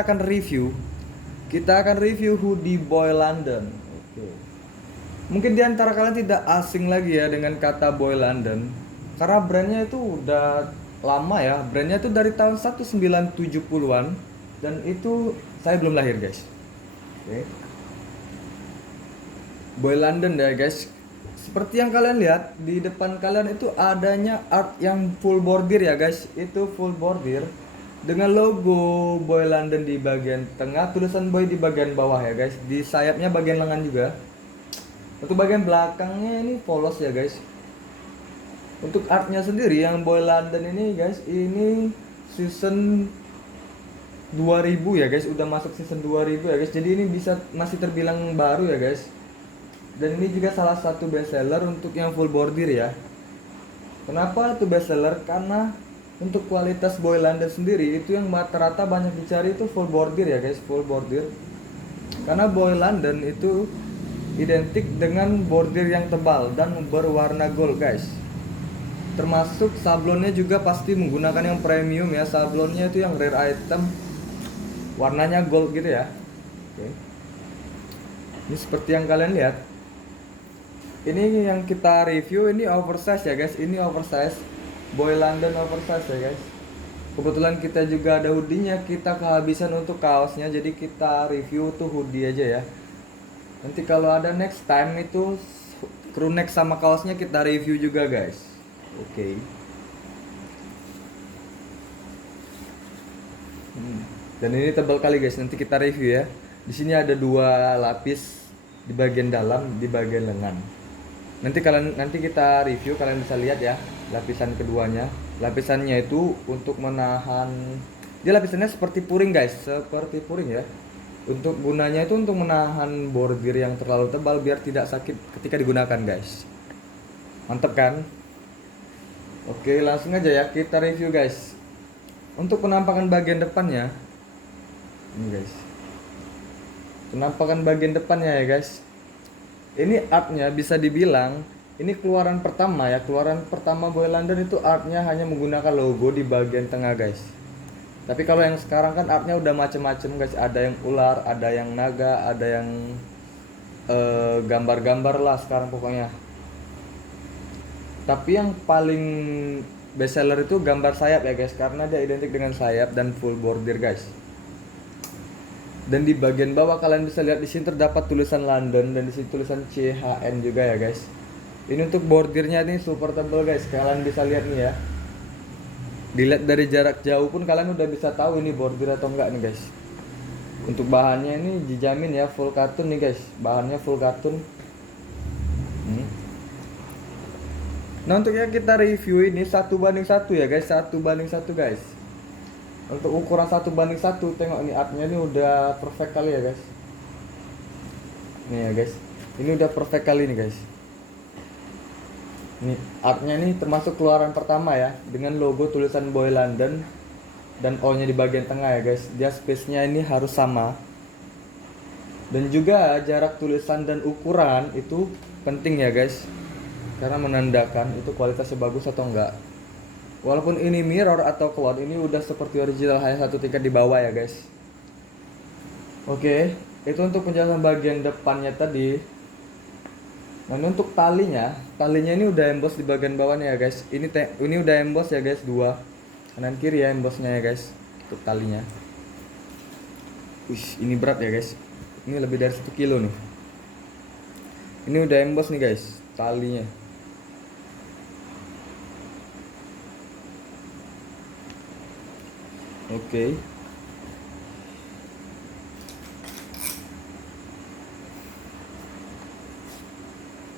kita akan review. Kita akan review hoodie Boy London. Oke. Mungkin di antara kalian tidak asing lagi ya dengan kata Boy London. Karena brandnya itu udah lama ya. Brandnya itu dari tahun 1970-an. Dan itu saya belum lahir guys. Oke. Boy London ya guys. Seperti yang kalian lihat di depan kalian itu adanya art yang full bordir ya guys. Itu full bordir dengan logo Boy London di bagian tengah, tulisan Boy di bagian bawah ya guys. Di sayapnya bagian lengan juga. Untuk bagian belakangnya ini polos ya guys. Untuk artnya sendiri yang Boy London ini guys, ini season 2000 ya guys, udah masuk season 2000 ya guys. Jadi ini bisa masih terbilang baru ya guys. Dan ini juga salah satu bestseller untuk yang full bordir ya. Kenapa itu bestseller? Karena untuk kualitas Boy London sendiri itu yang rata-rata banyak dicari itu full bordir ya guys, full bordir. Karena Boy London itu identik dengan bordir yang tebal dan berwarna gold guys. Termasuk sablonnya juga pasti menggunakan yang premium ya. Sablonnya itu yang rare item, warnanya gold gitu ya. Oke. Ini seperti yang kalian lihat. Ini yang kita review ini oversize ya guys. Ini oversize Boy London oversize ya guys. Kebetulan kita juga ada hoodie-nya, kita kehabisan untuk kaosnya, jadi kita review tuh hoodie aja ya. Nanti kalau ada next time itu crew neck sama kaosnya kita review juga guys. Oke. Dan ini tebal kali guys, nanti kita review ya. Di sini ada 2 lapis di bagian dalam, di bagian lengan. Nanti kita review, kalian bisa lihat ya lapisan keduanya. Lapisannya itu untuk menahan, dia lapisannya seperti puring guys, seperti puring ya. Untuk gunanya itu untuk menahan bordir yang terlalu tebal biar tidak sakit ketika digunakan guys. Mantep kan? Oke, langsung aja ya kita review guys. Untuk penampakan bagian depannya, ini guys. Penampakan bagian depannya ya guys. Ini artnya bisa dibilang ini keluaran pertama ya. Keluaran pertama Boy London itu artnya hanya menggunakan logo di bagian tengah guys. Tapi kalau yang sekarang kan artnya udah macem-macem guys. Ada yang ular, ada yang naga, ada yang gambar-gambar lah sekarang pokoknya. Tapi yang paling best seller itu gambar sayap ya guys, karena dia identik dengan sayap dan full bordir guys. Dan di bagian bawah kalian bisa lihat di sini terdapat tulisan London dan di sini tulisan CHN juga ya guys. Ini untuk bordirnya nih super tebal guys. Kalian bisa lihat nih ya. Dilihat dari jarak jauh pun kalian udah bisa tahu ini bordir atau enggak nih guys. Untuk bahannya ini dijamin ya full katun nih guys. Bahannya full katun. Nah untuk yang kita review ini 1:1 ya guys. 1:1 guys. Untuk ukuran 1:1, tengok ini artnya ini udah perfect kali ya guys. Nih ya guys, ini udah perfect kali nih guys. Ini artnya ini termasuk keluaran pertama ya, dengan logo tulisan Boy London dan O nya di bagian tengah ya guys. Dia space nya ini harus sama. Dan juga jarak tulisan dan ukuran itu penting ya guys, karena menandakan itu kualitasnya bagus atau enggak. Walaupun ini mirror atau cloth, ini udah seperti original, hanya 1 tingkat di bawah ya guys. Oke, itu untuk penjelasan bagian depannya tadi. Nah untuk talinya ini udah emboss di bagian bawahnya ya guys. Ini udah emboss ya guys, 2 kanan kiri ya embossnya ya guys. Untuk talinya. Wih, ini berat ya guys. Ini lebih dari 1 kilo nih. Ini udah emboss nih guys, talinya. Oke.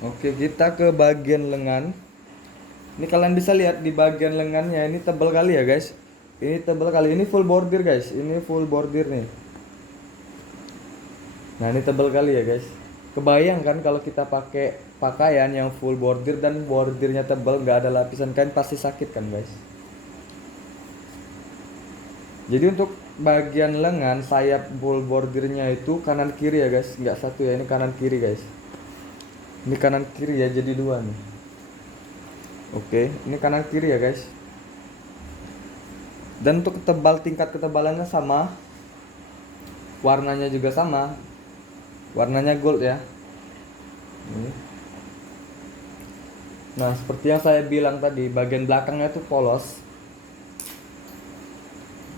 Oke, kita ke bagian lengan. Ini kalian bisa lihat di bagian lengannya ini tebal kali ya guys. Ini tebal kali, ini full bordir guys. Ini full bordir nih. Nah, ini tebal kali ya guys. Kebayang kan kalau kita pakai pakaian yang full bordir dan bordirnya tebal, nggak ada lapisan kain, pasti sakit kan guys. Jadi untuk bagian lengan sayap full bordirnya itu kanan kiri ya guys, nggak satu ya, ini kanan kiri guys. Ini kanan kiri ya, jadi 2 nih. Oke, ini kanan kiri ya guys. Dan untuk tingkat ketebalannya sama. Warnanya juga sama, warnanya gold ya. Ini. Nah, seperti yang saya bilang tadi, bagian belakangnya tuh polos.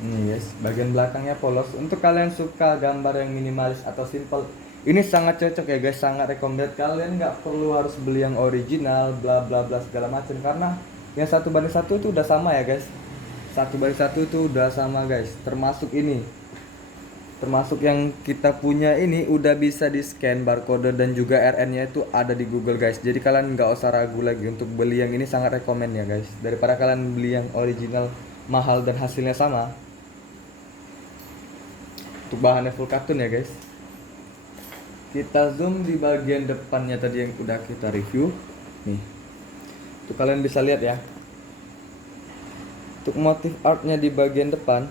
Ini guys, bagian belakangnya polos. Untuk kalian suka gambar yang minimalis atau simple, ini sangat cocok ya guys, sangat recommended. Kalian nggak perlu harus beli yang original, bla bla bla segala macam, karena yang 1:1 itu udah sama ya guys. 1:1 itu udah sama guys. Termasuk ini, termasuk yang kita punya ini udah bisa di scan barcode dan juga RN-nya itu ada di Google guys. Jadi kalian nggak usah ragu lagi untuk beli yang ini, sangat rekomend ya guys. Daripada kalian beli yang original mahal dan hasilnya sama. Untuk bahannya full katun ya guys. Kita zoom di bagian depannya tadi yang udah kita review. Nih, tuh kalian bisa lihat ya. Untuk motif artnya di bagian depan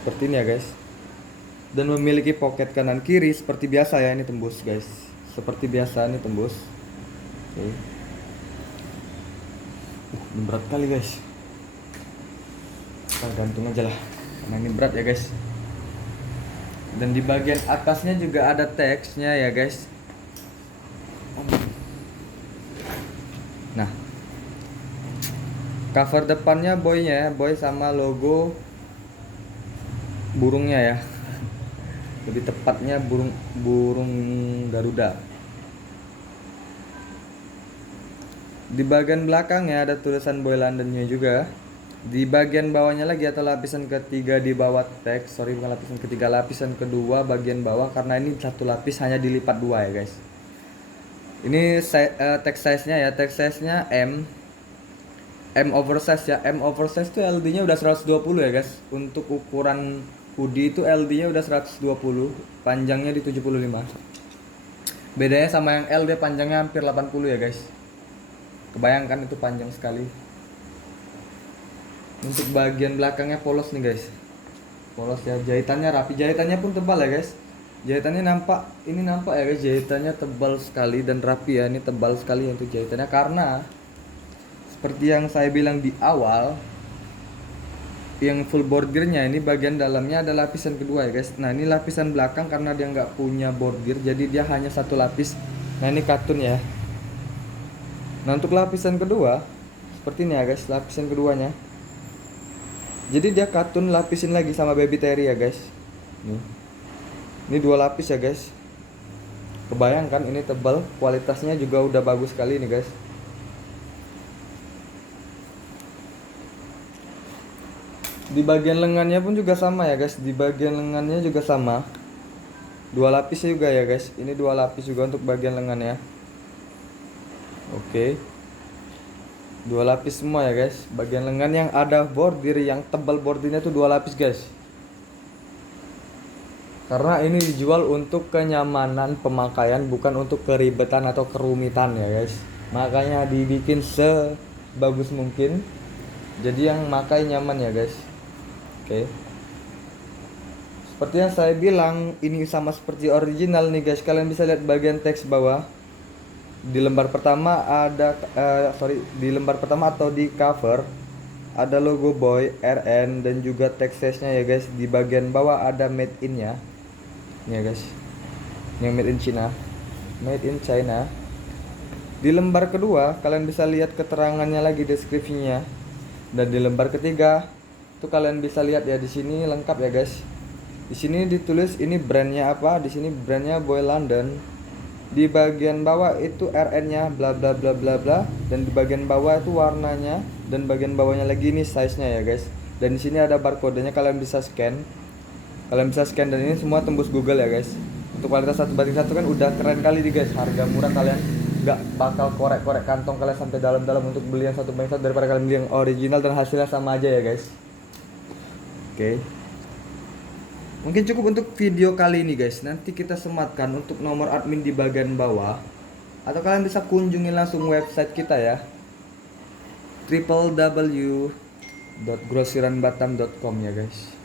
seperti ini ya guys. Dan memiliki pocket kanan kiri seperti biasa ya, ini tembus guys. Seperti biasa ini tembus. Oke. Ini berat kali guys. Kita gantung aja lah. Karena ini berat ya guys. Dan di bagian atasnya juga ada teksnya ya guys. Nah, cover depannya boynya ya, boy sama logo burungnya ya. Lebih tepatnya burung Garuda. Di bagian belakangnya ada tulisan Boy Londonnya juga. Di bagian bawahnya lagi atau lapisan ketiga di bawah teks, bukan lapisan ketiga, lapisan kedua bagian bawah, karena ini satu lapis hanya dilipat dua ya guys. Ini text size-nya ya, text size-nya M oversize ya. M oversize tuh LD-nya udah 120 ya guys. Untuk ukuran hoodie itu LD-nya udah 120, panjangnya di 75. Bedanya sama yang L, dia panjangnya hampir 80 ya guys. Kebayangkan itu panjang sekali. Untuk bagian belakangnya polos nih guys. Polos ya, jahitannya rapi, jahitannya pun tebal ya guys. Jahitannya nampak ya guys, jahitannya tebal sekali dan rapi ya. Ini tebal sekali untuk jahitannya, karena seperti yang saya bilang di awal, yang full bordirnya ini bagian dalamnya ada lapisan kedua ya guys. Nah, ini lapisan belakang karena dia nggak punya bordir, jadi dia hanya satu lapis. Nah, ini katun ya. Nah, untuk lapisan kedua seperti ini ya guys, lapisan keduanya. Jadi dia katun lapisin lagi sama baby terry ya guys. Ini dua lapis ya guys. Kebayangkan ini tebal, kualitasnya juga udah bagus sekali nih guys. Di bagian lengannya pun juga sama ya guys. Di bagian lengannya juga sama. Dua lapis juga ya guys. Ini dua lapis juga untuk bagian lengannya. Oke. Dua lapis semua ya guys. Bagian lengan yang ada bordir, yang tebal bordirnya tuh dua lapis guys. Karena ini dijual untuk kenyamanan pemakaian, bukan untuk keribetan atau kerumitan ya guys. Makanya dibikin sebagus mungkin, jadi yang makai nyaman ya guys. Oke. Seperti yang saya bilang, ini sama seperti original nih guys. Kalian bisa lihat bagian teks bawah. Di lembar pertama di lembar pertama atau di cover ada logo Boy, RN, dan juga teksnya ya guys. Di bagian bawah ada made in nya. Nih ya guys. Yang made in China. Made in China. Di lembar kedua kalian bisa lihat keterangannya lagi, deskripsinya. Dan di lembar ketiga tuh kalian bisa lihat ya, di sini lengkap ya guys. Di sini ditulis ini brandnya apa, di sini brandnya Boy London. Di bagian bawah itu RN-nya bla bla bla bla bla, dan di bagian bawah itu warnanya, dan bagian bawahnya lagi ini size-nya ya guys. Dan di sini ada barcode-nya, kalian bisa scan. Kalian bisa scan, dan ini semua tembus Google ya guys. Untuk kualitas 1:1 kan udah keren kali nih guys. Harga murah, kalian nggak bakal korek-korek kantong kalian sampai dalam-dalam untuk beli yang 1:1 daripada kalian beli yang original dan hasilnya sama aja ya guys. Oke. Mungkin cukup untuk video kali ini guys. Nanti kita sematkan untuk nomor admin di bagian bawah, atau kalian bisa kunjungi langsung website kita ya, www.grosiranbatam.com ya guys.